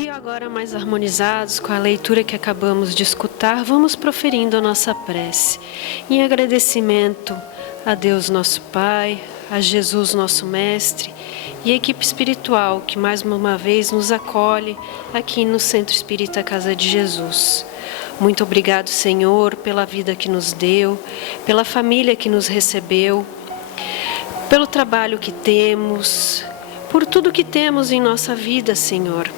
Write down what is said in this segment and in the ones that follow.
E agora, mais harmonizados com a leitura que acabamos de escutar, vamos proferindo a nossa prece em agradecimento a Deus nosso Pai, a Jesus nosso Mestre e a equipe espiritual que mais uma vez nos acolhe aqui no Centro Espírita Casa de Jesus. Muito obrigado, Senhor, pela vida que nos deu, pela família que nos recebeu, pelo trabalho que temos, por tudo que temos em nossa vida, Senhor.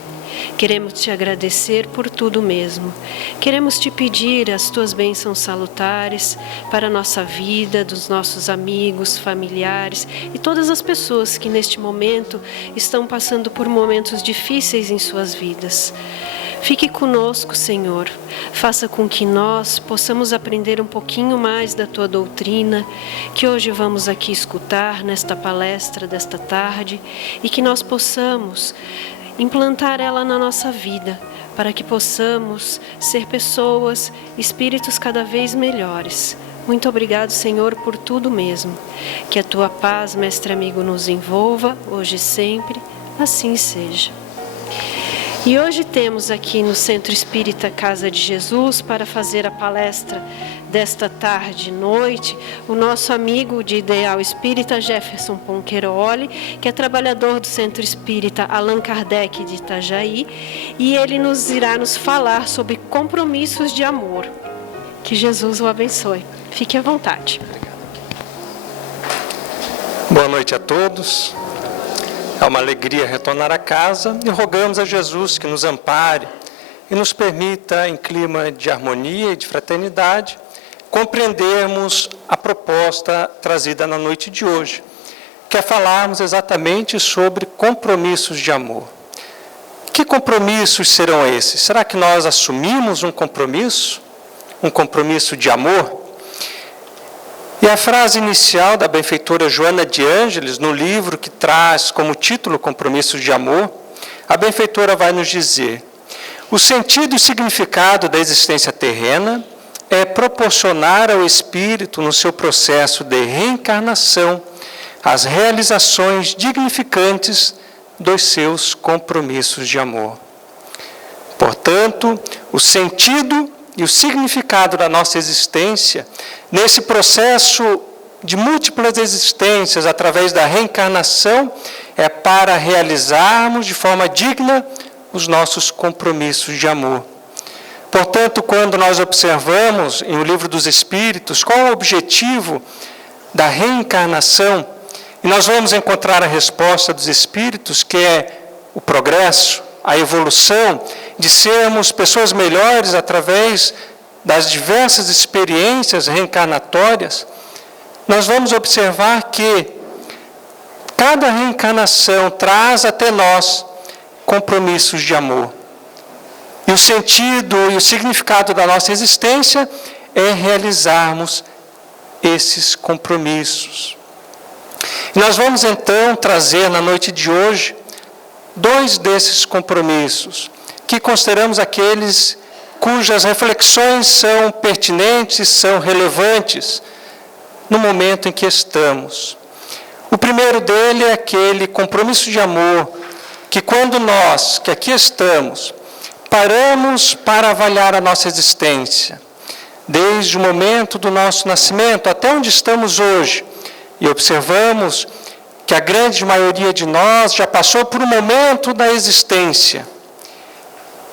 Queremos te agradecer por tudo mesmo. Queremos te pedir as tuas bênçãos salutares para a nossa vida, dos nossos amigos, familiares e todas as pessoas que neste momento estão passando por momentos difíceis em suas vidas. Fique conosco, Senhor. Faça com que nós possamos aprender um pouquinho mais da tua doutrina, que hoje vamos aqui escutar nesta palestra desta tarde, e que nós possamos implantar ela na nossa vida, para que possamos ser pessoas, espíritos cada vez melhores. Muito obrigado, Senhor, por tudo mesmo. Que a tua paz, mestre amigo, nos envolva, hoje e sempre, assim seja. E hoje temos aqui no Centro Espírita Casa de Jesus, para fazer a palestra desta tarde e noite, o nosso amigo de ideal espírita Jefferson Ponqueroli, que é trabalhador do Centro Espírita Allan Kardec de Itajaí, e ele irá nos falar sobre compromissos de amor. Que Jesus o abençoe. Fique à vontade. Boa noite a todos. É uma alegria retornar a casa e rogamos a Jesus que nos ampare e nos permita, em clima de harmonia e de fraternidade, compreendermos a proposta trazida na noite de hoje, que é falarmos exatamente sobre compromissos de amor. Que compromissos serão esses? Será que nós assumimos um compromisso de amor? E a frase inicial da benfeitora Joana de Ângeles, no livro que traz como título Compromissos de Amor, a benfeitora vai nos dizer: o sentido e significado da existência terrena é proporcionar ao espírito, no seu processo de reencarnação, as realizações dignificantes dos seus compromissos de amor. Portanto, o sentido e o significado da nossa existência, nesse processo de múltiplas existências, através da reencarnação, é para realizarmos de forma digna os nossos compromissos de amor. Portanto, quando nós observamos em O Livro dos Espíritos qual é o objetivo da reencarnação, e nós vamos encontrar a resposta dos Espíritos, que é o progresso, a evolução, de sermos pessoas melhores através das diversas experiências reencarnatórias, nós vamos observar que cada reencarnação traz até nós compromissos de amor. E o sentido e o significado da nossa existência é realizarmos esses compromissos. E nós vamos então trazer na noite de hoje 2 desses compromissos, que consideramos aqueles cujas reflexões são pertinentes, são relevantes no momento em que estamos. O primeiro dele é aquele compromisso de amor que, quando nós, que aqui estamos, paramos para avaliar a nossa existência, desde o momento do nosso nascimento até onde estamos hoje, e observamos que a grande maioria de nós já passou por um momento da existência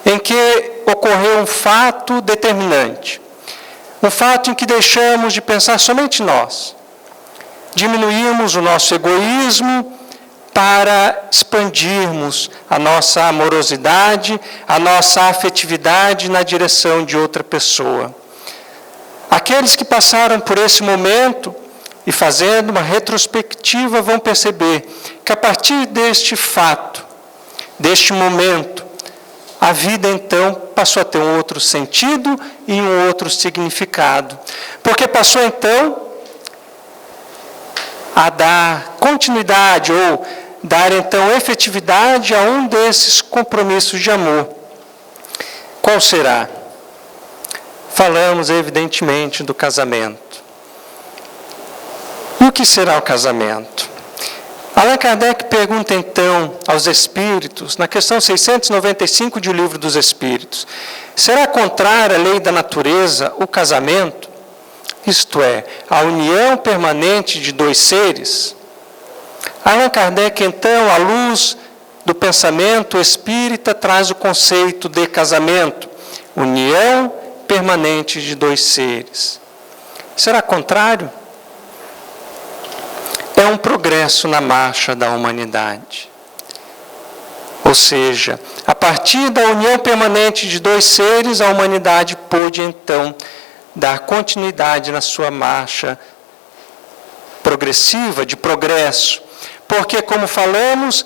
em que ocorreu um fato determinante, um fato em que deixamos de pensar somente nós, diminuímos o nosso egoísmo para expandirmos a nossa amorosidade, a nossa afetividade na direção de outra pessoa. Aqueles que passaram por esse momento e fazendo uma retrospectiva vão perceber que a partir deste fato, deste momento, a vida então passou a ter um outro sentido e um outro significado. Porque passou então a dar continuidade ou dar então efetividade a um desses compromissos de amor. Qual será? Falamos evidentemente do casamento. E o que será o casamento? Allan Kardec pergunta então aos espíritos, na questão 695 de O Livro dos Espíritos, será contrária à lei da natureza o casamento? Isto é, a união permanente de dois seres? Allan Kardec, então, à luz do pensamento espírita, traz o conceito de casamento, união permanente de dois seres. Será contrário? É um progresso na marcha da humanidade. Ou seja, a partir da união permanente de dois seres, a humanidade pôde, então, dar continuidade na sua marcha progressiva, de progresso. Porque, como falamos,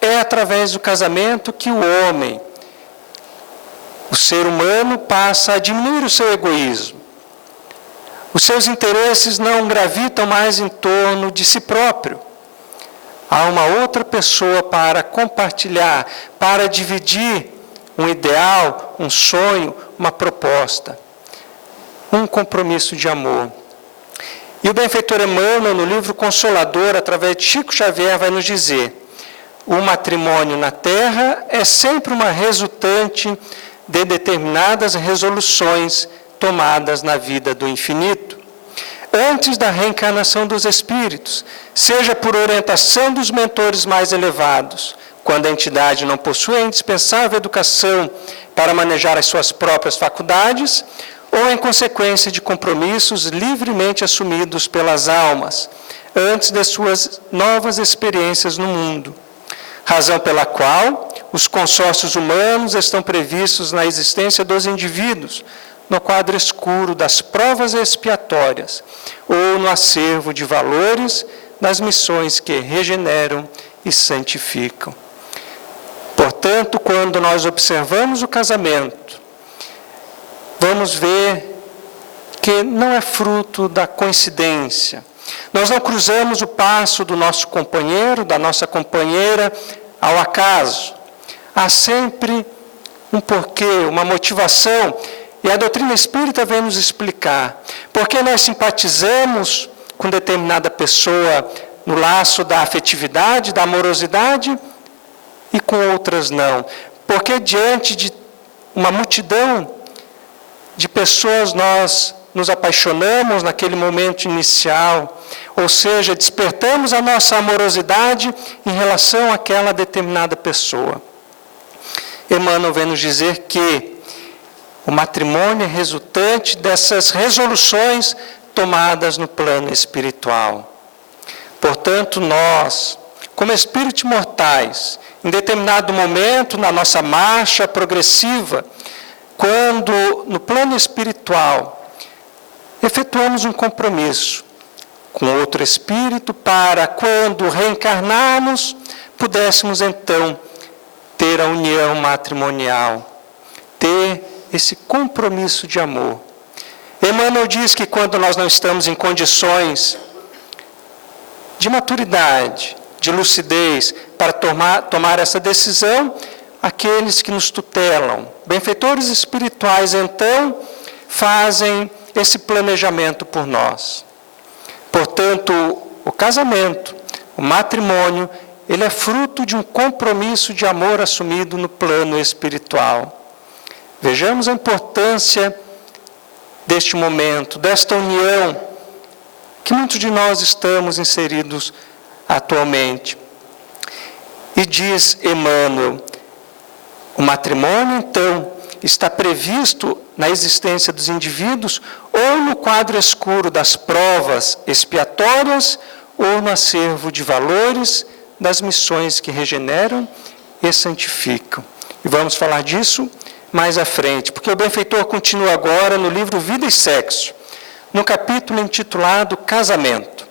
é através do casamento que o homem, o ser humano, passa a diminuir o seu egoísmo. Os seus interesses não gravitam mais em torno de si próprio. Há uma outra pessoa para compartilhar, para dividir um ideal, um sonho, uma proposta. Um compromisso de amor. E o benfeitor Emmanuel, no livro Consolador, através de Chico Xavier, vai nos dizer: o matrimônio na Terra é sempre uma resultante de determinadas resoluções tomadas na vida do infinito, antes da reencarnação dos espíritos, seja por orientação dos mentores mais elevados, quando a entidade não possui a indispensável educação para manejar as suas próprias faculdades, ou em consequência de compromissos livremente assumidos pelas almas, antes de suas novas experiências no mundo. Razão pela qual os consórcios humanos estão previstos na existência dos indivíduos, no quadro escuro das provas expiatórias, ou no acervo de valores das missões que regeneram e santificam. Portanto, quando nós observamos o casamento, vamos ver que não é fruto da coincidência. Nós não cruzamos o passo do nosso companheiro, da nossa companheira, ao acaso. Há sempre um porquê, uma motivação, e a doutrina espírita vem nos explicar. Porque nós simpatizamos com determinada pessoa no laço da afetividade, da amorosidade, e com outras não. Porque diante de uma multidão de pessoas nós nos apaixonamos naquele momento inicial, ou seja, despertamos a nossa amorosidade em relação àquela determinada pessoa. Emmanuel vem nos dizer que o matrimônio é resultante dessas resoluções tomadas no plano espiritual. Portanto, nós, como espíritos mortais, em determinado momento na nossa marcha progressiva, quando no plano espiritual efetuamos um compromisso com outro espírito para, quando reencarnarmos, pudéssemos então ter a união matrimonial, ter esse compromisso de amor. Emmanuel diz que quando nós não estamos em condições de maturidade, de lucidez, para tomar essa decisão, aqueles que nos tutelam, benfeitores espirituais, então, fazem esse planejamento por nós. Portanto, o casamento, o matrimônio, ele é fruto de um compromisso de amor assumido no plano espiritual. Vejamos a importância deste momento, desta união, que muitos de nós estamos inseridos atualmente. E diz Emmanuel, o matrimônio, então, está previsto na existência dos indivíduos ou no quadro escuro das provas expiatórias ou no acervo de valores das missões que regeneram e santificam. E vamos falar disso mais à frente, porque o benfeitor continua agora no livro Vida e Sexo, no capítulo intitulado Casamento.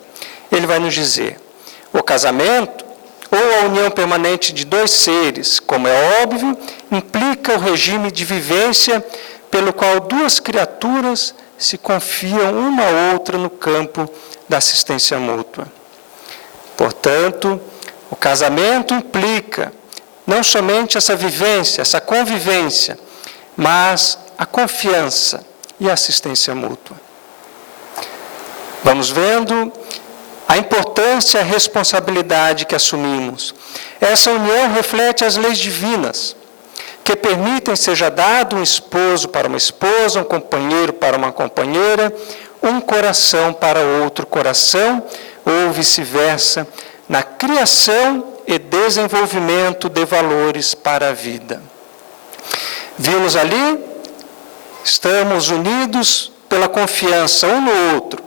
Ele vai nos dizer: o casamento, ou a união permanente de dois seres, como é óbvio, implica o regime de vivência pelo qual duas criaturas se confiam uma à outra no campo da assistência mútua. Portanto, o casamento implica não somente essa vivência, essa convivência, mas a confiança e a assistência mútua. Vamos vendo a importância e a responsabilidade que assumimos. Essa união reflete as leis divinas, que permitem seja dado um esposo para uma esposa, um companheiro para uma companheira, um coração para outro coração, ou vice-versa, na criação e desenvolvimento de valores para a vida. Vimos ali, estamos unidos pela confiança um no outro,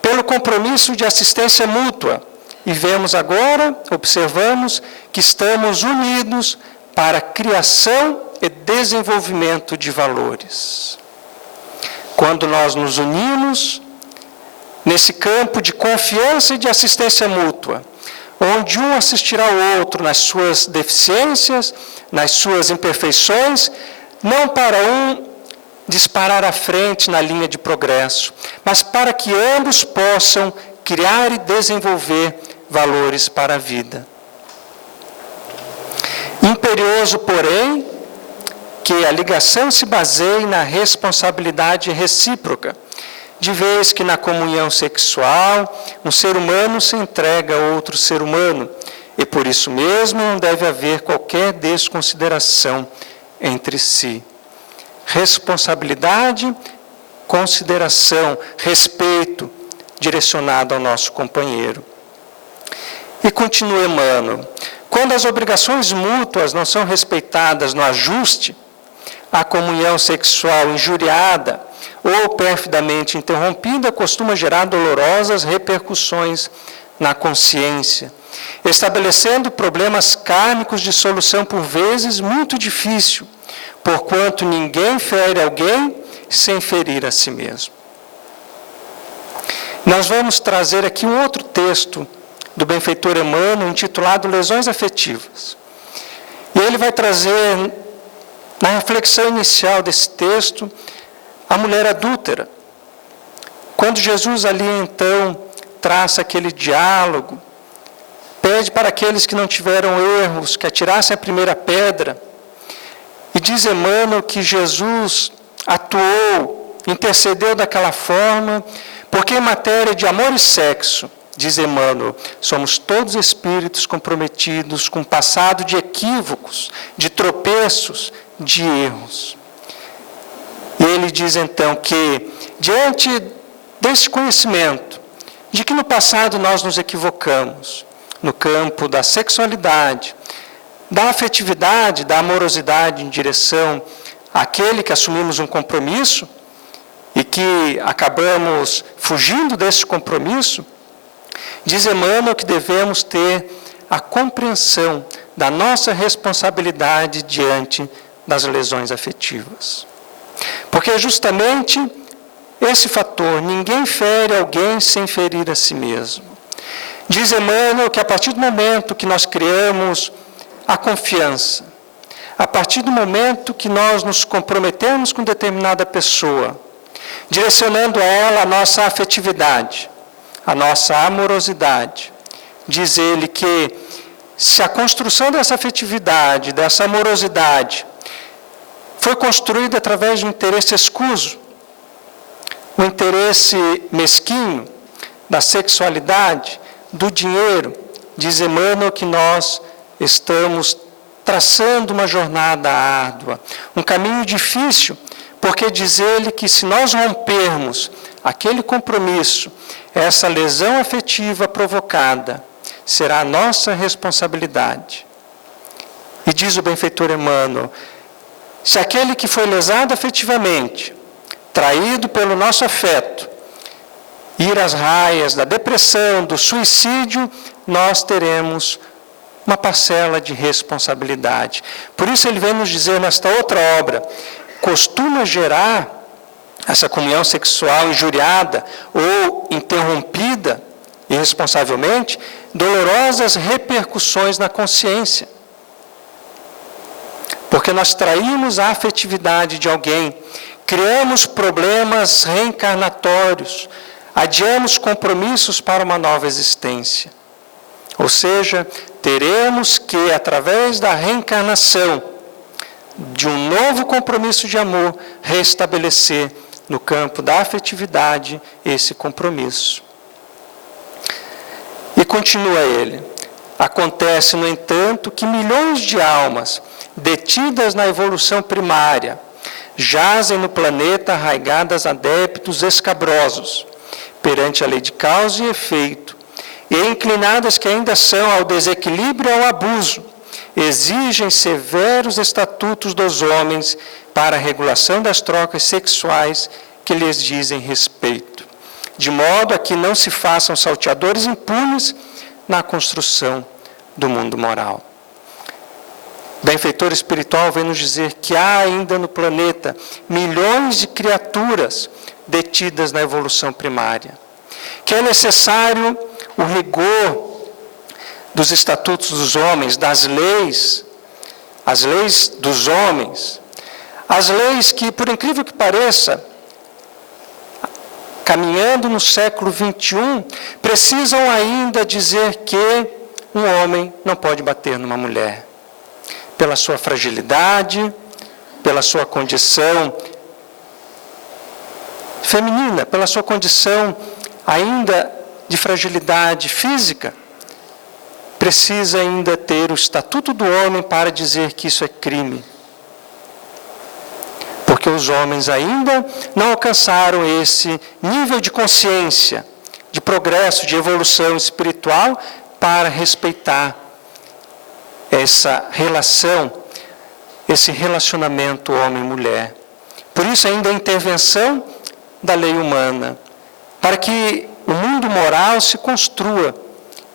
pelo compromisso de assistência mútua, e vemos agora, observamos, que estamos unidos para a criação e desenvolvimento de valores. Quando nós nos unimos nesse campo de confiança e de assistência mútua, onde um assistirá ao outro nas suas deficiências, nas suas imperfeições, não para um disparar à frente na linha de progresso, mas para que ambos possam criar e desenvolver valores para a vida. Imperioso, porém, que a ligação se baseie na responsabilidade recíproca, de vez que na comunhão sexual, um ser humano se entrega a outro ser humano, e por isso mesmo não deve haver qualquer desconsideração entre si. Responsabilidade, consideração, respeito direcionado ao nosso companheiro. E continua Emmanuel: quando as obrigações mútuas não são respeitadas no ajuste, a comunhão sexual injuriada ou perfidamente interrompida costuma gerar dolorosas repercussões na consciência, estabelecendo problemas kármicos de solução por vezes muito difícil, porquanto ninguém fere alguém sem ferir a si mesmo. Nós vamos trazer aqui um outro texto do benfeitor Emmanuel, intitulado Lesões Afetivas. E ele vai trazer, na reflexão inicial desse texto, a mulher adúltera. Quando Jesus ali então traça aquele diálogo, pede para aqueles que não tiveram erros, que atirassem a primeira pedra, e diz Emmanuel que Jesus atuou, intercedeu daquela forma, porque em matéria de amor e sexo, diz Emmanuel, somos todos espíritos comprometidos com um passado de equívocos, de tropeços, de erros. E ele diz então que, diante desse conhecimento, de que no passado nós nos equivocamos, no campo da sexualidade, da afetividade, da amorosidade em direção àquele que assumimos um compromisso e que acabamos fugindo desse compromisso, diz Emmanuel que devemos ter a compreensão da nossa responsabilidade diante das lesões afetivas. Porque é justamente esse fator, ninguém fere alguém sem ferir a si mesmo. Diz Emmanuel que a partir do momento que nós criamos a confiança, a partir do momento que nós nos comprometemos com determinada pessoa, direcionando a ela a nossa afetividade, a nossa amorosidade, diz ele que se a construção dessa afetividade, dessa amorosidade, foi construída através de um interesse escuso, um interesse mesquinho, da sexualidade, do dinheiro, diz Emmanuel que nós estamos traçando uma jornada árdua, um caminho difícil, porque diz ele que se nós rompermos aquele compromisso, essa lesão afetiva provocada será a nossa responsabilidade. E diz o benfeitor Emmanuel, se aquele que foi lesado afetivamente, traído pelo nosso afeto, ir às raias da depressão, do suicídio, nós teremos uma parcela de responsabilidade. Por isso ele vem nos dizer nesta outra obra, costuma gerar essa comunhão sexual injuriada ou interrompida irresponsavelmente, dolorosas repercussões na consciência. Porque nós traímos a afetividade de alguém, criamos problemas reencarnatórios, adiamos compromissos para uma nova existência. Ou seja, teremos que, através da reencarnação, de um novo compromisso de amor, restabelecer no campo da afetividade esse compromisso. E continua ele: acontece, no entanto, que milhões de almas, detidas na evolução primária, jazem no planeta arraigadas a débitos escabrosos, perante a lei de causa e efeito, e inclinadas que ainda são ao desequilíbrio e ao abuso, exigem severos estatutos dos homens para a regulação das trocas sexuais que lhes dizem respeito, de modo a que não se façam salteadores impunes na construção do mundo moral. O benfeitor espiritual vem nos dizer que há ainda no planeta milhões de criaturas detidas na evolução primária, que é necessário o rigor dos estatutos dos homens, das leis, as leis dos homens, as leis que, por incrível que pareça, caminhando no século XXI, precisam ainda dizer que um homem não pode bater numa mulher, pela sua fragilidade, pela sua condição feminina, pela sua condição ainda de fragilidade física, precisa ainda ter o estatuto do homem para dizer que isso é crime. Porque os homens ainda não alcançaram esse nível de consciência, de progresso, de evolução espiritual para respeitar essa relação, esse relacionamento homem-mulher. Por isso ainda a intervenção da lei humana, para que o mundo moral se construa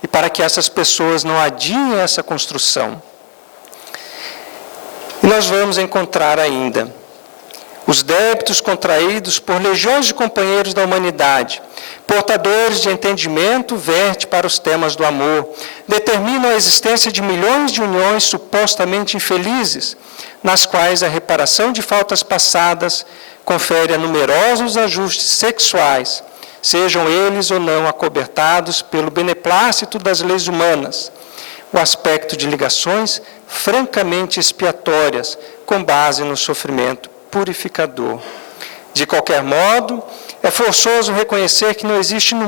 e para que essas pessoas não adiem essa construção. E nós vamos encontrar ainda os débitos contraídos por legiões de companheiros da humanidade, portadores de entendimento, verte para os temas do amor, determinam a existência de milhões de uniões supostamente infelizes, nas quais a reparação de faltas passadas confere a numerosos ajustes sexuais, sejam eles ou não acobertados pelo beneplácito das leis humanas, o aspecto de ligações francamente expiatórias, com base no sofrimento purificador. De qualquer modo, é forçoso reconhecer que não existem no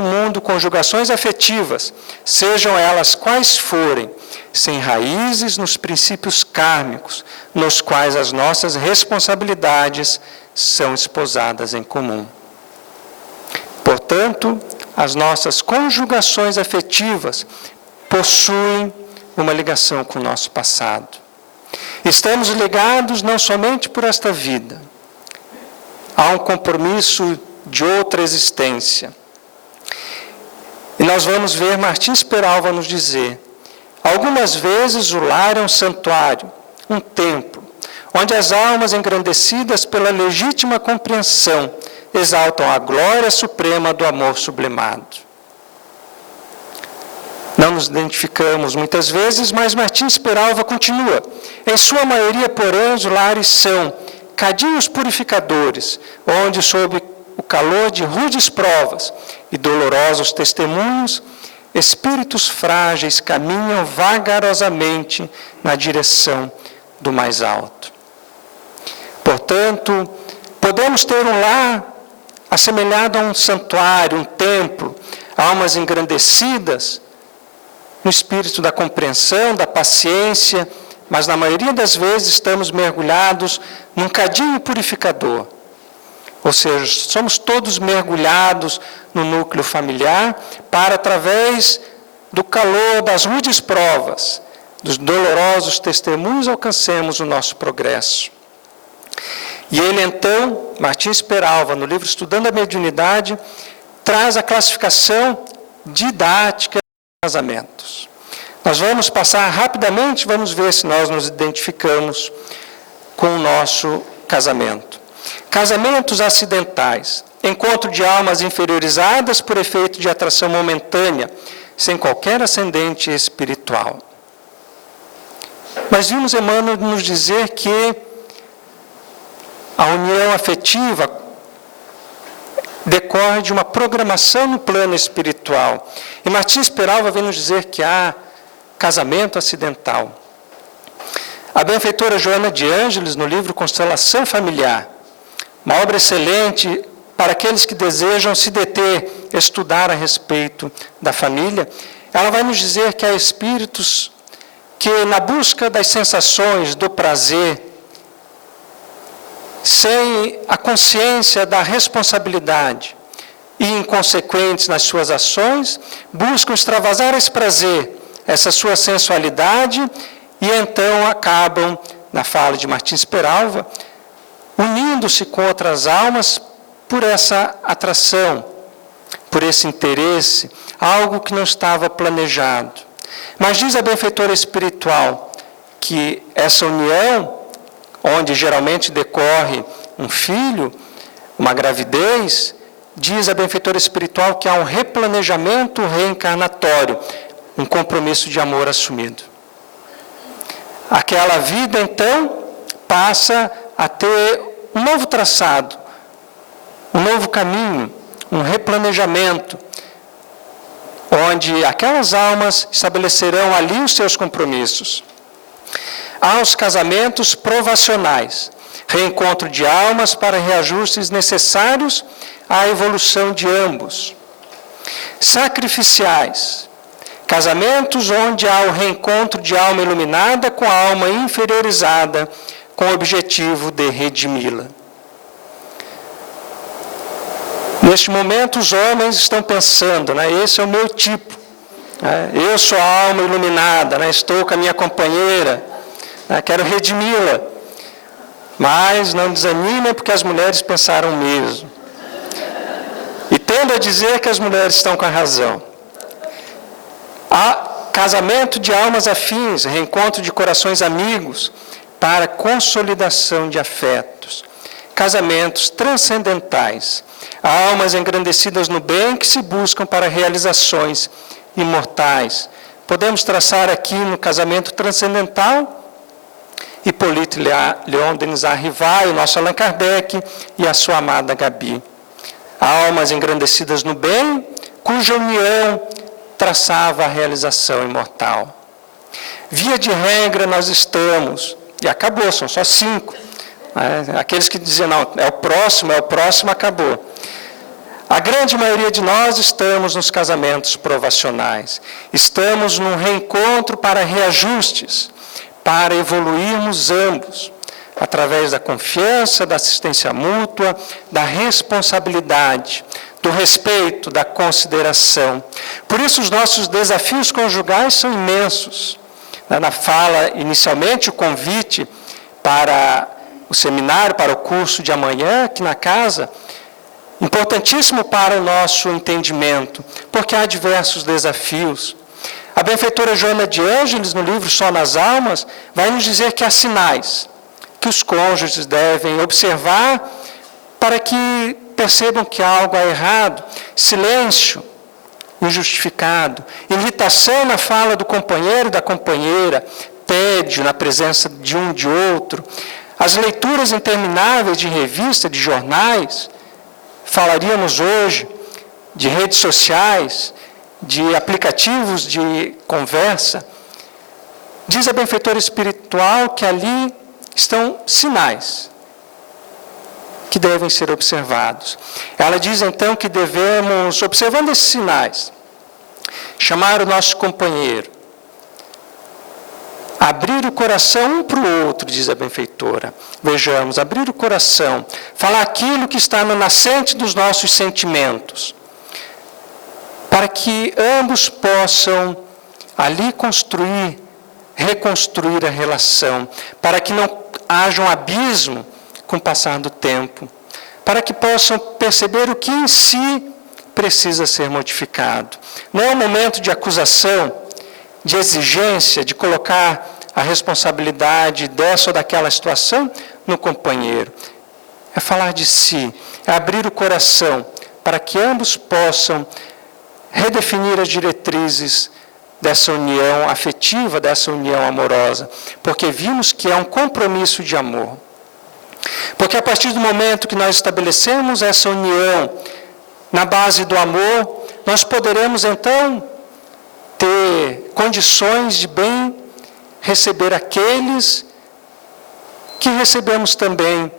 mundo conjugações afetivas, sejam elas quais forem, sem raízes nos princípios kármicos, nos quais as nossas responsabilidades são esposadas em comum. Portanto, as nossas conjugações afetivas possuem uma ligação com o nosso passado. Estamos ligados não somente por esta vida, há um compromisso de outra existência. E nós vamos ver Martins Peralva nos dizer: algumas vezes o lar é um santuário, um templo, onde as almas engrandecidas pela legítima compreensão exaltam a glória suprema do amor sublimado. Não nos identificamos muitas vezes, mas Martins Peralva continua: em sua maioria, porém, os lares são cadinhos purificadores, onde, sob o calor de rudes provas e dolorosos testemunhos, espíritos frágeis caminham vagarosamente na direção do mais alto. Portanto, podemos ter um lar assemelhado a um santuário, um templo, almas engrandecidas no espírito da compreensão, da paciência, mas na maioria das vezes estamos mergulhados num cadinho purificador. Ou seja, somos todos mergulhados no núcleo familiar para, através do calor das rudes provas, dos dolorosos testemunhos, alcancemos o nosso progresso. E ele então, Martins Peralva, no livro Estudando a Mediunidade, traz a classificação didática dos casamentos. Nós vamos passar rapidamente, vamos ver se nós nos identificamos com o nosso casamento. Casamentos acidentais, encontro de almas inferiorizadas por efeito de atração momentânea, sem qualquer ascendente espiritual. Mas vimos Emmanuel nos dizer que a união afetiva decorre de uma programação no plano espiritual. E Martins Peralva vem nos dizer que há casamento acidental. A benfeitora Joana de Ângeles, no livro Constelação Familiar, uma obra excelente para aqueles que desejam se deter, estudar a respeito da família, ela vai nos dizer que há espíritos que, na busca das sensações, do prazer, sem a consciência da responsabilidade e inconsequentes nas suas ações, buscam extravasar esse prazer, essa sua sensualidade, e então acabam, na fala de Martins Peralva, unindo-se com outras almas por essa atração, por esse interesse, algo que não estava planejado. Mas diz a benfeitora espiritual que essa união, onde geralmente decorre um filho, uma gravidez, diz a benfeitora espiritual que há um replanejamento reencarnatório, um compromisso de amor assumido. Aquela vida, então, passa a ter um novo traçado, um novo caminho, um replanejamento, onde aquelas almas estabelecerão ali os seus compromissos. Há os casamentos provacionais, reencontro de almas para reajustes necessários à evolução de ambos. Sacrificiais, casamentos onde há o reencontro de alma iluminada com a alma inferiorizada, com o objetivo de redimi-la. Neste momento, os homens estão pensando, esse é o meu tipo. Eu sou a alma iluminada, estou com a minha companheira, quero redimi-la. Mas não desanimem, porque as mulheres pensaram o mesmo. E tendo a dizer que as mulheres estão com a razão. Há casamento de almas afins, reencontro de corações amigos, para consolidação de afetos. Casamentos transcendentais, almas engrandecidas no bem que se buscam para realizações imortais. Podemos traçar aqui no casamento transcendental Hippolyte Léon Denis Arrivai, o nosso Allan Kardec e a sua amada Gabi. Almas engrandecidas no bem, cuja união traçava a realização imortal. Via de regra nós estamos, e acabou, são só 5. Aqueles que diziam, não, é o próximo, acabou. A grande maioria de nós estamos nos casamentos provacionais. Estamos num reencontro para reajustes, para evoluirmos ambos, através da confiança, da assistência mútua, da responsabilidade, do respeito, da consideração. Por isso, os nossos desafios conjugais são imensos. Na fala, inicialmente, o convite para o seminário, para o curso de amanhã, aqui na casa, importantíssimo para o nosso entendimento, porque há diversos desafios. A benfeitora Joana de Ângeles, no livro Só nas Almas, vai nos dizer que há sinais que os cônjuges devem observar para que percebam que algo é errado. Silêncio injustificado, irritação na fala do companheiro e da companheira, tédio na presença de um de outro, as leituras intermináveis de revista, de jornais, falaríamos hoje de redes sociais, de aplicativos de conversa. Diz a benfeitora espiritual que ali estão sinais que devem ser observados. Ela diz então que devemos, observando esses sinais, chamar o nosso companheiro, abrir o coração um para o outro, diz a benfeitora. Vejamos, abrir o coração, falar aquilo que está no nascente dos nossos sentimentos, para que ambos possam ali construir, reconstruir a relação, para que não haja um abismo com o passar do tempo, para que possam perceber o que em si precisa ser modificado. Não é um momento de acusação, de exigência, de colocar a responsabilidade dessa ou daquela situação no companheiro. É falar de si, é abrir o coração, para que ambos possam redefinir as diretrizes dessa união afetiva, dessa união amorosa, porque vimos que é um compromisso de amor. Porque a partir do momento que nós estabelecemos essa união na base do amor, nós poderemos então ter condições de bem receber aqueles que recebemos também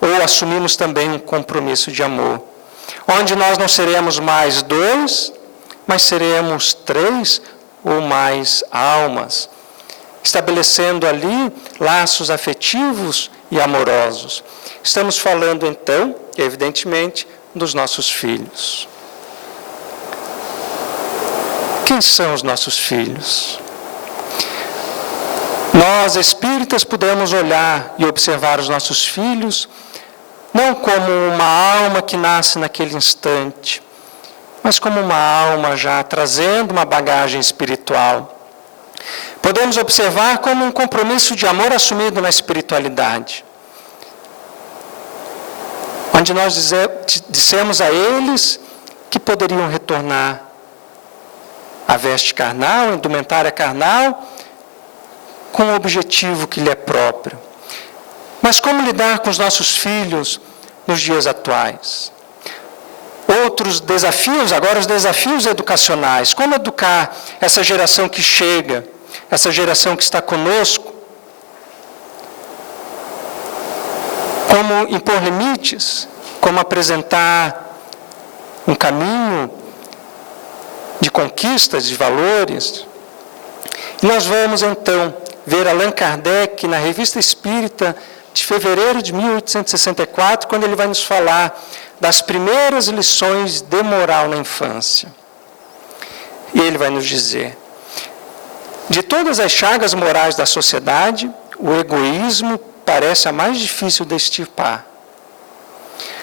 ou assumimos também um compromisso de amor, onde nós não seremos mais 2, mas seremos 3 ou mais almas, estabelecendo ali laços afetivos e amorosos. Estamos falando, então, evidentemente, dos nossos filhos. Quem são os nossos filhos? Nós, espíritas, podemos olhar e observar os nossos filhos não como uma alma que nasce naquele instante, mas como uma alma já trazendo uma bagagem espiritual. Podemos observar como um compromisso de amor assumido na espiritualidade, onde nós dissemos a eles que poderiam retornar à veste carnal, à indumentária carnal, com o objetivo que lhe é próprio. Mas como lidar com os nossos filhos nos dias atuais? Outros desafios, agora os desafios educacionais. Como educar essa geração que chega, essa geração que está conosco? Como impor limites? Como apresentar um caminho de conquistas, de valores? E nós vamos, então, ver Allan Kardec na Revista Espírita de fevereiro de 1864, quando ele vai nos falar das primeiras lições de moral na infância. E ele vai nos dizer: de todas as chagas morais da sociedade, o egoísmo parece a mais difícil de extirpar.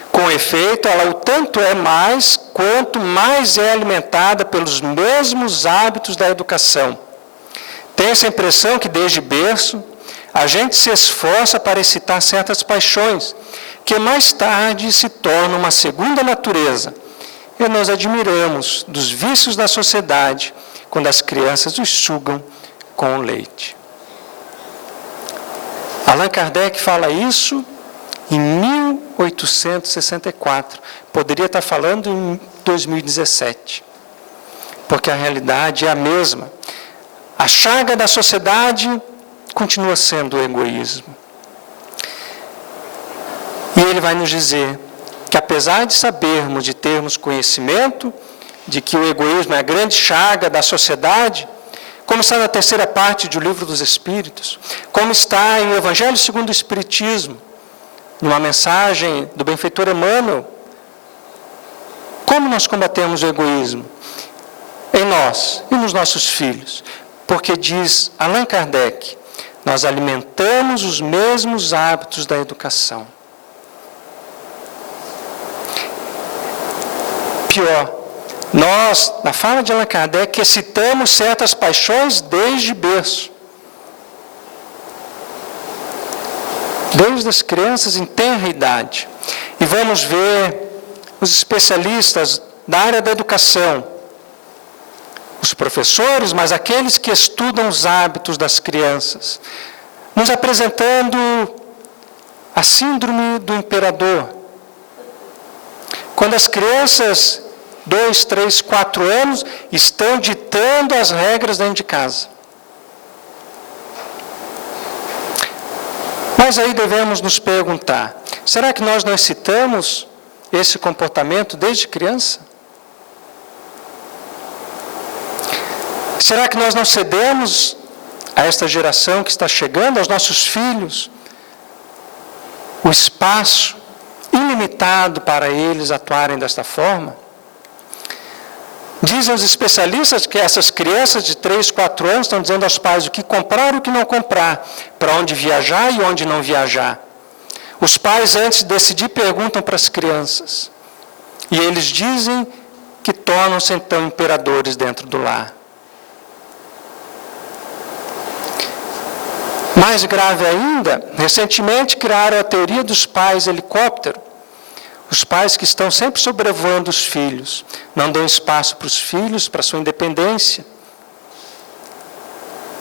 Com efeito, ela o tanto é mais, quanto mais é alimentada pelos mesmos hábitos da educação. Tem essa impressão que, desde berço, a gente se esforça para excitar certas paixões, que mais tarde se tornam uma segunda natureza. E nós admiramos dos vícios da sociedade, quando as crianças os sugam com o leite. Allan Kardec fala isso em 1864. Poderia estar falando em 2017, porque a realidade é a mesma. A chaga da sociedade continua sendo o egoísmo. E ele vai nos dizer que, apesar de sabermos, de termos conhecimento de que o egoísmo é a grande chaga da sociedade, como está na terceira parte do Livro dos Espíritos, como está em O Evangelho segundo o Espiritismo, numa mensagem do benfeitor Emmanuel, como nós combatemos o egoísmo? Em nós e nos nossos filhos. Porque diz Allan Kardec, nós alimentamos os mesmos hábitos da educação. Pior, nós, na fala de Allan Kardec, excitamos certas paixões desde berço. Desde as crianças em tenra idade. E vamos ver os especialistas da área da educação, os professores, mas aqueles que estudam os hábitos das crianças, nos apresentando a síndrome do imperador. Quando as crianças, 2, 3, 4 anos, estão ditando as regras dentro de casa. Mas aí devemos nos perguntar, será que nós não excitamos esse comportamento desde criança? Será que nós não cedemos a esta geração que está chegando, aos nossos filhos, o espaço ilimitado para eles atuarem desta forma? Dizem os especialistas que essas crianças de 3, 4 anos estão dizendo aos pais o que comprar e o que não comprar, para onde viajar e onde não viajar. Os pais, antes de decidir, perguntam para as crianças. E eles dizem que tornam-se então imperadores dentro do lar. Mais grave ainda, recentemente criaram a teoria dos pais helicóptero. Os pais que estão sempre sobrevoando os filhos, não dão espaço para os filhos, para a sua independência.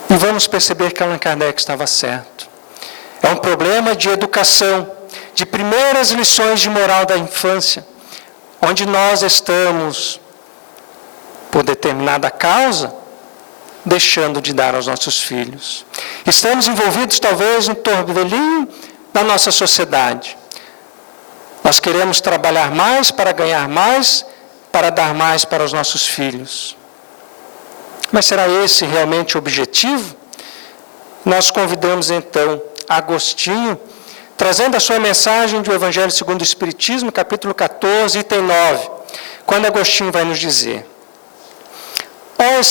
E vamos perceber que Allan Kardec estava certo. É um problema de educação, de primeiras lições de moral da infância, onde nós estamos, por determinada causa, deixando de dar aos nossos filhos. Estamos envolvidos, talvez, no turbilhão da nossa sociedade. Nós queremos trabalhar mais para ganhar mais, para dar mais para os nossos filhos. Mas será esse realmente o objetivo? Nós convidamos então Agostinho, trazendo a sua mensagem do Evangelho segundo o Espiritismo, capítulo 14, item 9, quando Agostinho vai nos dizer: Ó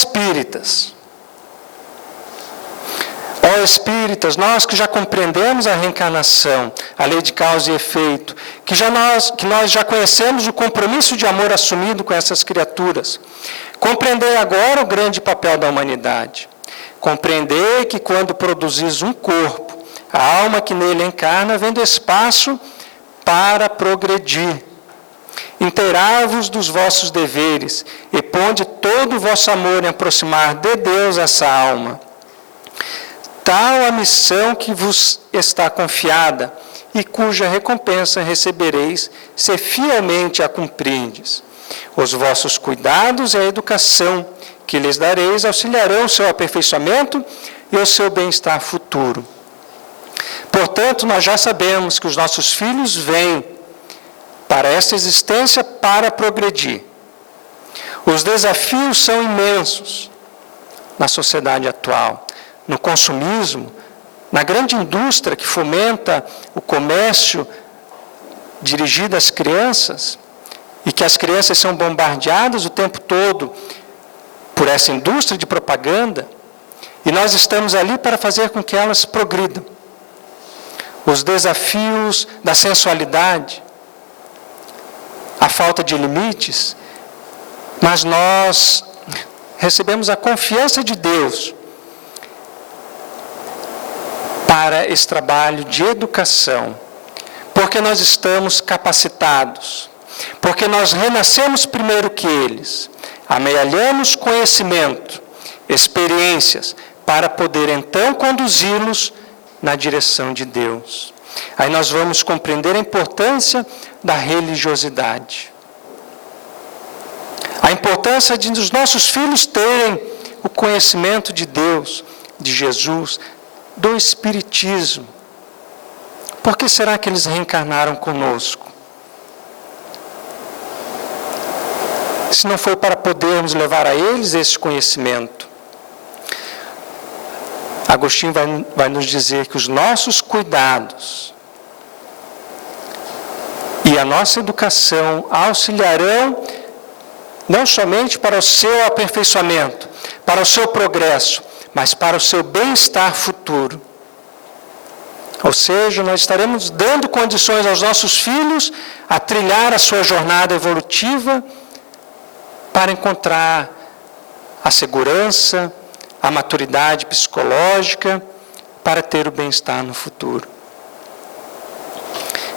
espíritas, nós que já compreendemos a reencarnação, a lei de causa e efeito, que nós já conhecemos o compromisso de amor assumido com essas criaturas, compreendei agora o grande papel da humanidade. Compreendei que quando produzis um corpo, a alma que nele encarna vem do espaço para progredir. Inteirai-vos dos vossos deveres e ponde todo o vosso amor em aproximar de Deus essa alma. Tal a missão que vos está confiada e cuja recompensa recebereis se fielmente a cumprirdes. Os vossos cuidados e a educação que lhes dareis auxiliarão o seu aperfeiçoamento e o seu bem-estar futuro. Portanto, nós já sabemos que os nossos filhos vêm para esta existência para progredir. Os desafios são imensos na sociedade atual, no consumismo, na grande indústria que fomenta o comércio dirigido às crianças, e que as crianças são bombardeadas o tempo todo por essa indústria de propaganda, e nós estamos ali para fazer com que elas progridam. Os desafios da sensualidade, a falta de limites, mas nós recebemos a confiança de Deus para esse trabalho de educação, porque nós estamos capacitados, porque nós renascemos primeiro que eles, amealhamos conhecimento, experiências, para poder então conduzi-los na direção de Deus. Aí nós vamos compreender a importância da religiosidade. A importância de os nossos filhos terem o conhecimento de Deus, de Jesus, do Espiritismo. Por que será que eles reencarnaram conosco? Se não foi para podermos levar a eles esse conhecimento. Agostinho vai nos dizer que os nossos cuidados e a nossa educação auxiliarão não somente para o seu aperfeiçoamento, para o seu progresso, mas para o seu bem-estar futuro. Ou seja, nós estaremos dando condições aos nossos filhos a trilhar a sua jornada evolutiva para encontrar a segurança, a maturidade psicológica, para ter o bem-estar no futuro.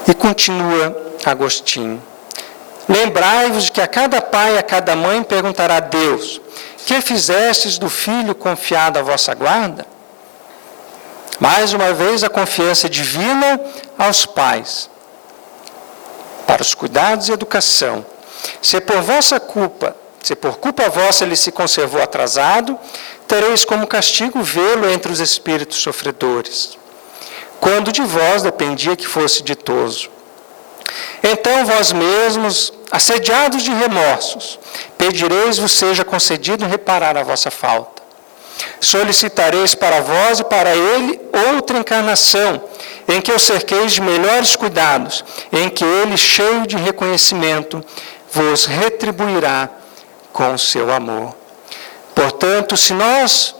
E continua Agostinho: lembrai-vos de que a cada pai e a cada mãe perguntará a Deus: que fizestes do filho confiado à vossa guarda? Mais uma vez, a confiança divina aos pais, para os cuidados e educação. Se por culpa vossa ele se conservou atrasado, tereis como castigo vê-lo entre os espíritos sofredores, quando de vós dependia que fosse ditoso. Então vós mesmos, assediados de remorsos, pedireis vos seja concedido reparar a vossa falta. Solicitareis para vós e para ele outra encarnação, em que o cerqueis de melhores cuidados, em que ele, cheio de reconhecimento, vos retribuirá com o seu amor. Portanto, se nós,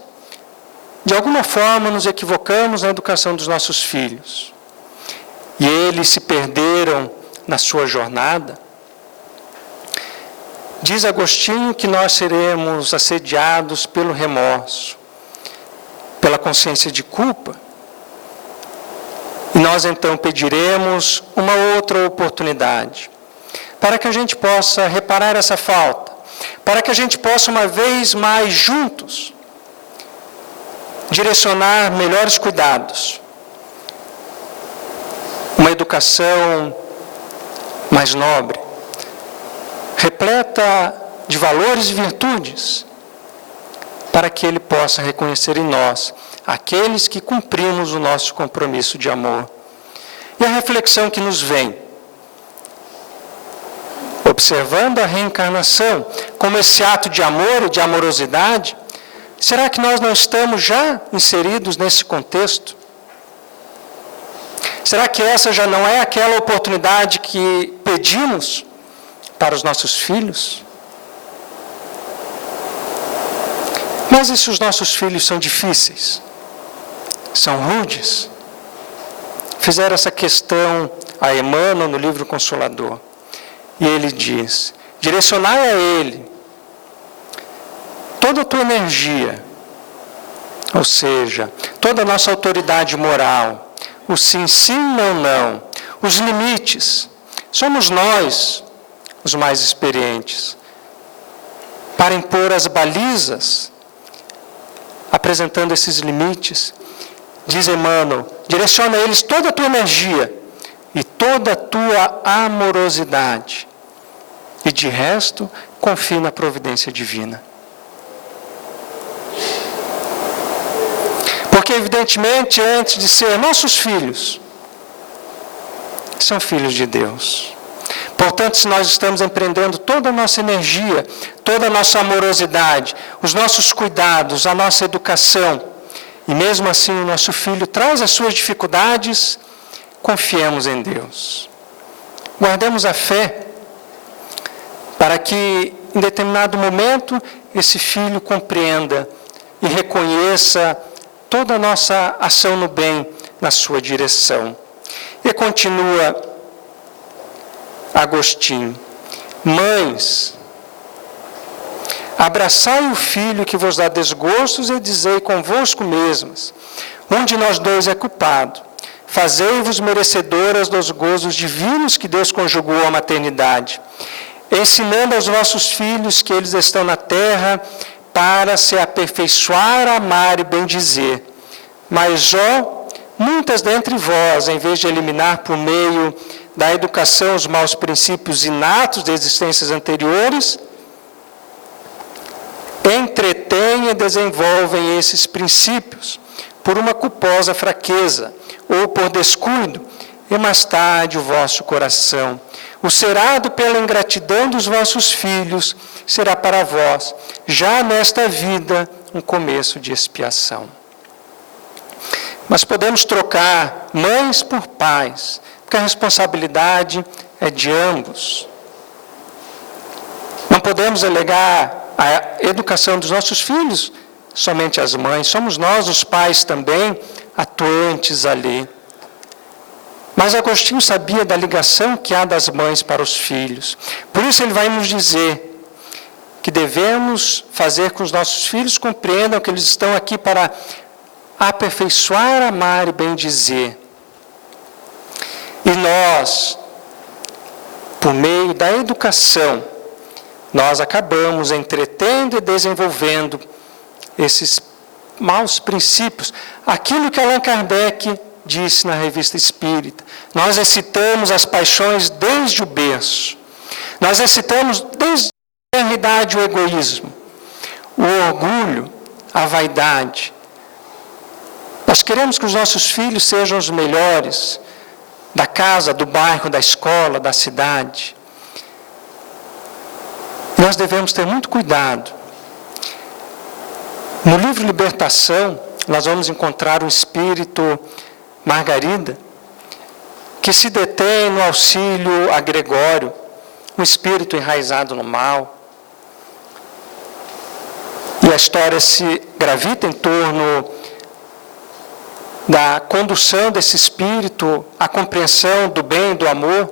de alguma forma, nos equivocamos na educação dos nossos filhos, e eles se perderam na sua jornada, diz Agostinho que nós seremos assediados pelo remorso, pela consciência de culpa, e nós então pediremos uma outra oportunidade, para que a gente possa reparar essa falta, para que a gente possa uma vez mais juntos direcionar melhores cuidados, uma educação mais nobre, repleta de valores e virtudes, para que ele possa reconhecer em nós aqueles que cumprimos o nosso compromisso de amor. E a reflexão que nos vem observando a reencarnação como esse ato de amor e de amorosidade, será que nós não estamos já inseridos nesse contexto? Será que essa já não é aquela oportunidade que pedimos para os nossos filhos? Mas e se os nossos filhos são difíceis? São rudes? Fizeram essa questão a Emmanuel no livro Consolador. E ele diz: direcionai a ele toda a tua energia, ou seja, toda a nossa autoridade moral, o sim, sim, não, não, os limites. Somos nós os mais experientes para impor as balizas, apresentando esses limites. Diz Emmanuel: direciona a eles toda a tua energia e toda a tua amorosidade. E de resto, confie na providência divina. Porque, evidentemente, antes de ser nossos filhos, são filhos de Deus. Portanto, se nós estamos empreendendo toda a nossa energia, toda a nossa amorosidade, os nossos cuidados, a nossa educação, e mesmo assim o nosso filho traz as suas dificuldades, confiemos em Deus. Guardemos a fé para que, em determinado momento, esse filho compreenda e reconheça toda a nossa ação no bem na sua direção. E continua Agostinho: mães, abraçai o filho que vos dá desgostos e dizei convosco mesmas: um de nós dois é culpado. Fazei-vos merecedoras dos gozos divinos que Deus conjugou à maternidade, ensinando aos vossos filhos que eles estão na terra para se aperfeiçoar, amar e bendizer. Mas, ó, muitas dentre vós, em vez de eliminar por meio da educação os maus princípios inatos de existências anteriores, entretêm e desenvolvem esses princípios por uma culposa fraqueza ou por descuido, e mais tarde o vosso coração, ulcerado pela ingratidão dos vossos filhos, será para vós, já nesta vida, um começo de expiação. Mas podemos trocar mães por pais, porque a responsabilidade é de ambos. Não podemos delegar a educação dos nossos filhos somente às mães, somos nós, os pais também, atuantes ali. Mas Agostinho sabia da ligação que há das mães para os filhos. Por isso ele vai nos dizer que devemos fazer com que os nossos filhos compreendam que eles estão aqui para aperfeiçoar, amar e bendizer. E nós, por meio da educação, nós acabamos entretendo e desenvolvendo esses maus princípios. Aquilo que Allan Kardec disse na Revista Espírita: nós excitamos as paixões desde o berço. Nós excitamos desde a idade o egoísmo, o orgulho, a vaidade. Nós queremos que os nossos filhos sejam os melhores da casa, do bairro, da escola, da cidade. Nós devemos ter muito cuidado. No livro Libertação, nós vamos encontrar o espírito Margarida, que se detém no auxílio a Gregório, um espírito enraizado no mal. E a história se gravita em torno da condução desse espírito à compreensão do bem e do amor.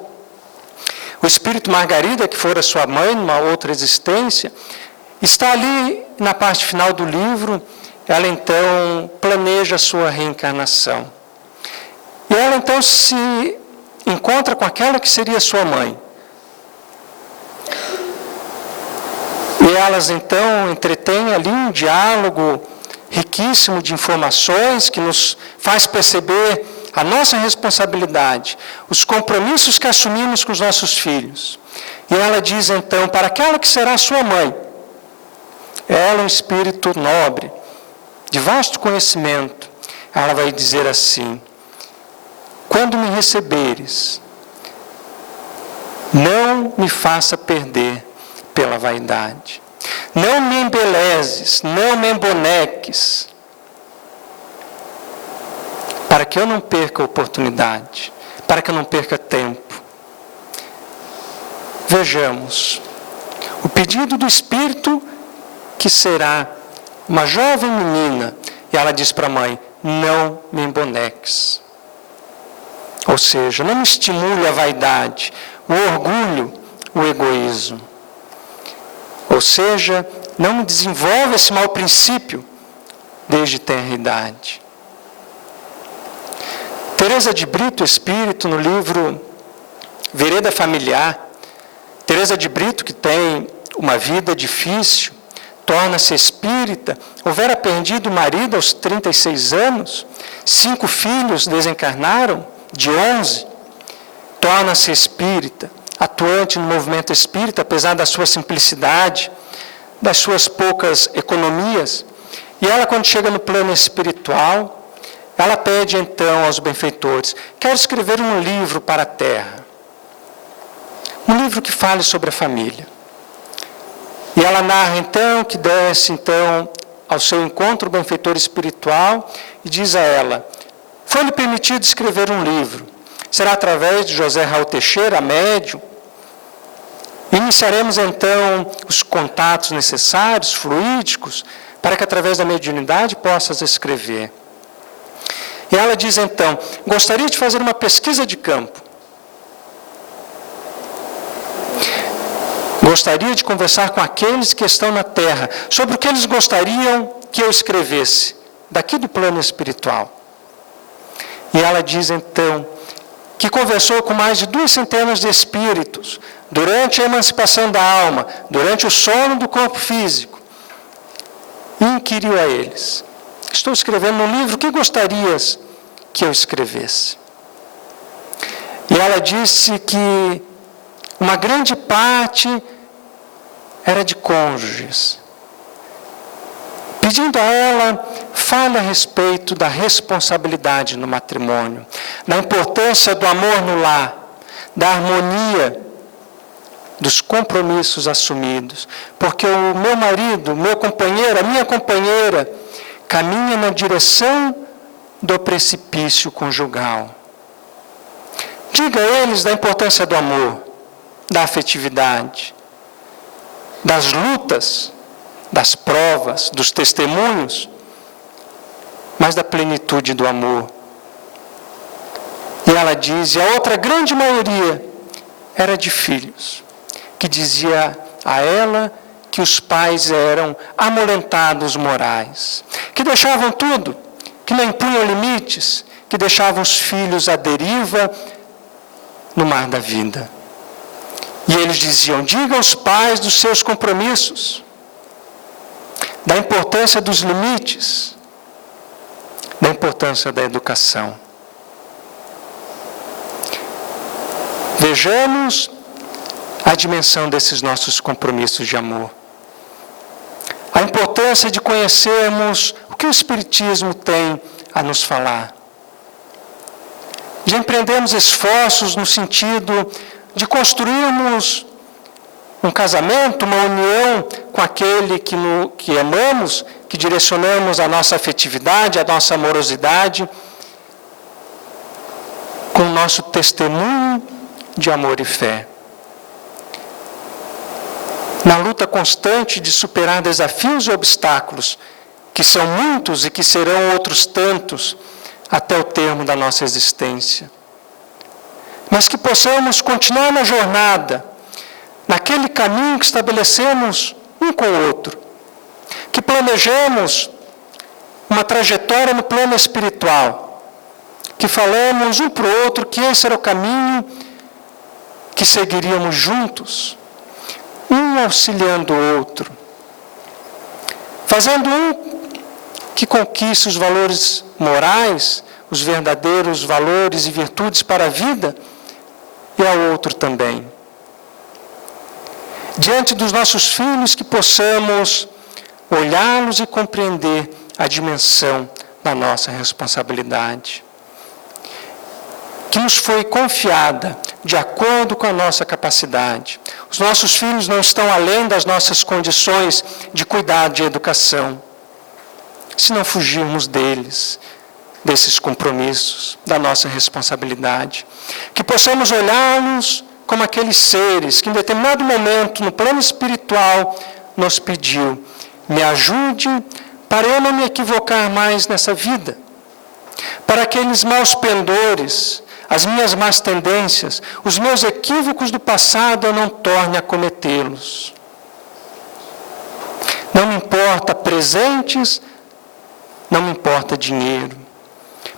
O espírito Margarida, que fora sua mãe numa outra existência, está ali na parte final do livro. Ela então planeja a sua reencarnação. E ela então se encontra com aquela que seria sua mãe. E elas então entretêm ali um diálogo riquíssimo de informações que nos faz perceber a nossa responsabilidade, os compromissos que assumimos com os nossos filhos. E ela diz então, para aquela que será sua mãe, ela é um espírito nobre, de vasto conhecimento, ela vai dizer assim: quando me receberes, não não me faça perder pela vaidade. Não me embelezes, não me emboneques, para que eu não perca a oportunidade, para que eu não perca tempo. Vejamos, o pedido do Espírito, que será uma jovem menina, e ela diz para a mãe: não me emboneques. Ou seja, não me estimule a vaidade, o orgulho, o egoísmo. Ou seja, não me desenvolva esse mau princípio desde tenra idade. Teresa de Brito, espírito, no livro Vereda Familiar, Teresa de Brito, que tem uma vida difícil, torna-se espírita, houvera perdido o marido aos 36 anos, 5 filhos desencarnaram, de 11, torna-se espírita, atuante no movimento espírita, apesar da sua simplicidade, das suas poucas economias. E ela, quando chega no plano espiritual, ela pede então aos benfeitores: quero escrever um livro para a Terra. Um livro que fale sobre a família. E ela narra então que desce então ao seu encontro o benfeitor espiritual e diz a ela: foi-lhe permitido escrever um livro. Será através de José Raul Teixeira, médium. Iniciaremos então os contatos necessários, fluídicos, para que através da mediunidade possas escrever. E ela diz então: gostaria de fazer uma pesquisa de campo. Gostaria de conversar com aqueles que estão na Terra sobre o que eles gostariam que eu escrevesse, daqui do plano espiritual. E ela diz então que conversou com mais de 200 de espíritos durante a emancipação da alma, durante o sono do corpo físico, e inquiriu a eles: estou escrevendo um livro, o que gostarias que eu escrevesse? E ela disse que uma grande parte era de cônjuges, pedindo a ela: fale a respeito da responsabilidade no matrimônio, da importância do amor no lar, da harmonia, dos compromissos assumidos, porque o meu marido, o meu companheiro, a minha companheira, caminha na direção do precipício conjugal. Diga a eles da importância do amor, da afetividade, das lutas, das provas, dos testemunhos, mas da plenitude do amor. E ela diz, e a outra grande maioria era de filhos, que dizia a ela que os pais eram amolentados morais, que deixavam tudo, que não impunham limites, que deixavam os filhos à deriva no mar da vida. E eles diziam: diga aos pais dos seus compromissos, da importância dos limites, da importância da educação. Vejamos a dimensão desses nossos compromissos de amor. A importância de conhecermos o que o Espiritismo tem a nos falar. De empreendermos esforços no sentido de construirmos um casamento, uma união com aquele que amamos, que direcionamos a nossa afetividade, a nossa amorosidade, com o nosso testemunho de amor e fé. Na luta constante de superar desafios e obstáculos, que são muitos e que serão outros tantos até o termo da nossa existência. Mas que possamos continuar na jornada, naquele caminho que estabelecemos um com o outro. Que planejemos uma trajetória no plano espiritual. Que falamos um para o outro que esse era o caminho que seguiríamos juntos, um auxiliando o outro. Fazendo um que conquiste os valores morais, os verdadeiros valores e virtudes para a vida, e ao outro também. Diante dos nossos filhos, que possamos olhá-los e compreender a dimensão da nossa responsabilidade, que nos foi confiada de acordo com a nossa capacidade. Os nossos filhos não estão além das nossas condições de cuidado, de educação. Se não fugirmos deles, desses compromissos, da nossa responsabilidade, que possamos olhá-los como aqueles seres que em determinado momento, no plano espiritual, nos pediu: me ajude para eu não me equivocar mais nessa vida, para aqueles maus pendores, as minhas más tendências, os meus equívocos do passado eu não torne a cometê-los. Não me importa presentes, não me importa dinheiro,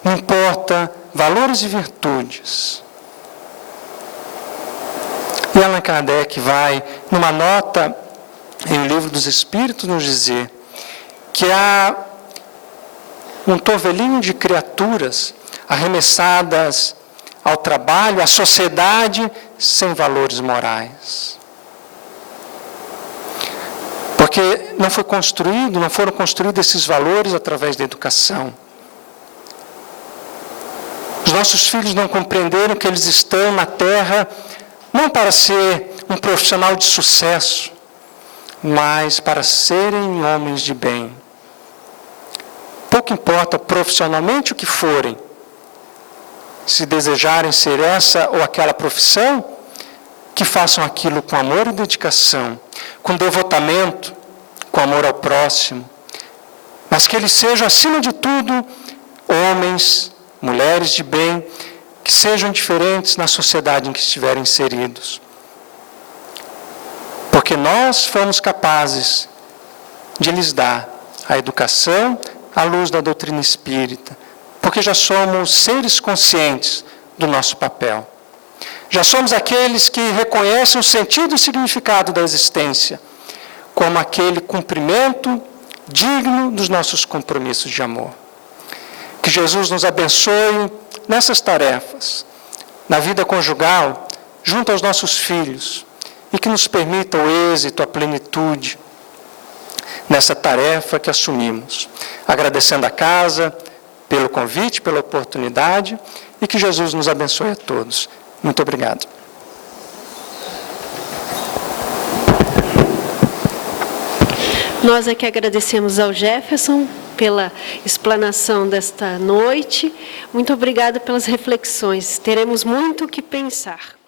me importa valores e virtudes. E Allan Kardec vai, numa nota em O Livro dos Espíritos, nos dizer que há um torvelinho de criaturas arremessadas ao trabalho, à sociedade, sem valores morais. Porque não foram construídos esses valores através da educação. Os nossos filhos não compreenderam que eles estão na Terra não para ser um profissional de sucesso, mas para serem homens de bem. Pouco importa profissionalmente o que forem, se desejarem ser essa ou aquela profissão, que façam aquilo com amor e dedicação, com devotamento, com amor ao próximo, mas que eles sejam, acima de tudo, homens, mulheres de bem, que sejam diferentes na sociedade em que estiverem inseridos. Porque nós fomos capazes de lhes dar a educação à luz da doutrina espírita, porque já somos seres conscientes do nosso papel. Já somos aqueles que reconhecem o sentido e significado da existência, como aquele cumprimento digno dos nossos compromissos de amor. Que Jesus nos abençoe nessas tarefas, na vida conjugal, junto aos nossos filhos, e que nos permita o êxito, a plenitude nessa tarefa que assumimos. Agradecendo a casa pelo convite, pela oportunidade, e que Jesus nos abençoe a todos. Muito obrigado. Nós é que agradecemos ao Jefferson pela explanação desta noite. Muito obrigada pelas reflexões. Teremos muito o que pensar.